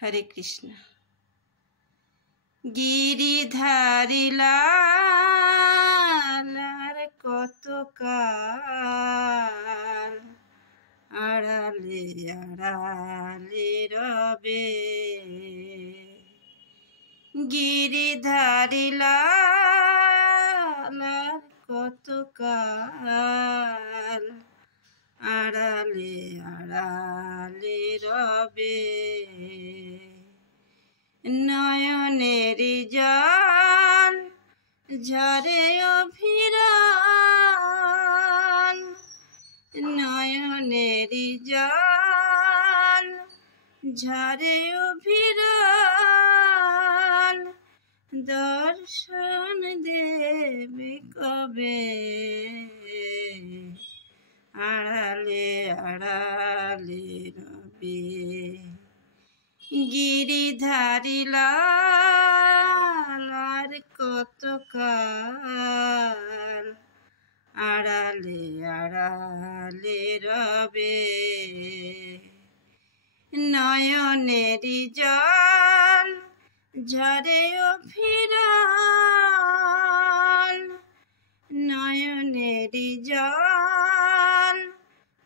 হরে কৃষ্ণ। গিরিধারী লাল আর কত কাল আড়ালে আড়ালে রবে। গিরিধারী লাল আর কত কাল আড়ালে আড়ালে রবে। নয়নের জল ঝরে অভিরান, নয়নের জল ঝরে অভিরান, দর্শন দেবে কবে আড়ালে আড়ালে রবে। গিরিধারী লাল আর কত কাল আড়ালে আড়ালে রবে। নয়নের জল ঝরে অভিরান, নয়নের জল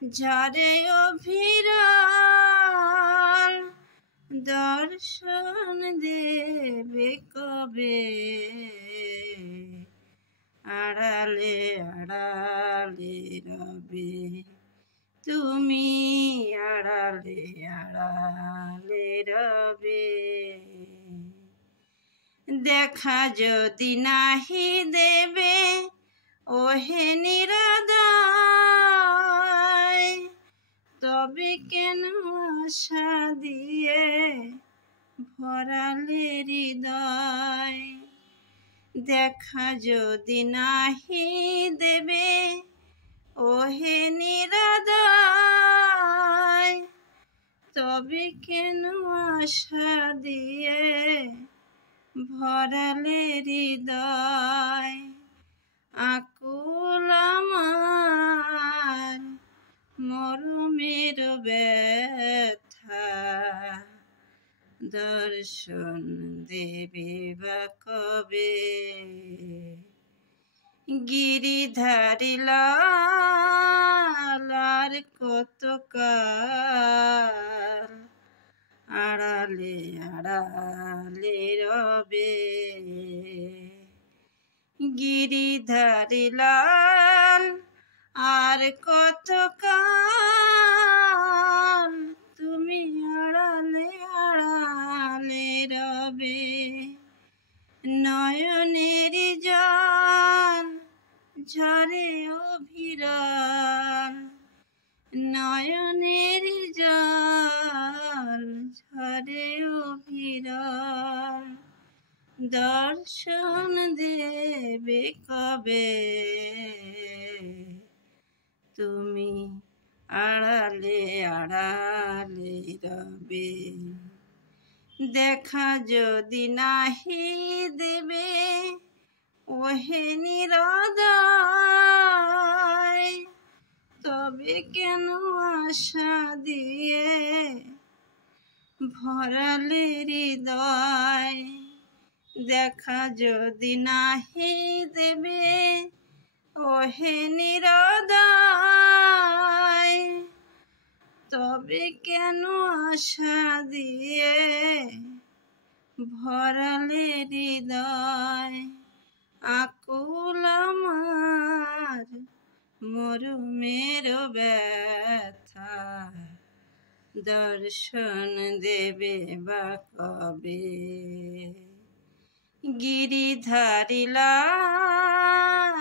ঝরে অভিরান, দর্শন দেবে কবে আড়ালে আড়ালে রবে। তুমি আড়ালে আড়ালে রবে। দেখা যদি নাহি দেবে ওহে নিরদয়, তবে কেন আশা দিয়ে ভরালে হৃদয়। দেখা যদি নাহি দেবে ওহে নিরদয়, তবে কেন আশা দিয়ে ভরালে হৃদয়। আকুল আমার মরমের ব্যথা, দর্শন দেবে বা কবে। গিরিধারী লাল আর কত কাল আড়ালে আড়ালে রবে। গিরিধারী লাল আর কত কাল তুমি আড়ালে আড়ালে রবে। নয়নের জল ঝরে অভিরান, নয়নের জল ঝরে অভিরান, দর্শন দেবে কবে তুমি আড়ালে আড়ালে রবে। দেখা যদি নাহি দেবে ওহে নিরদয়, তবে কেন আশা দিয়ে ভরালে হৃদয়। দেখা যদি নাহি দেবে ওহে নিরদয়, তবে কেন আশা দিয়ে ভরালে হৃদয়। আকুল আমার মরমের ব্যথা, দর্শন দেবে বা কবে। গিরিধারী লাল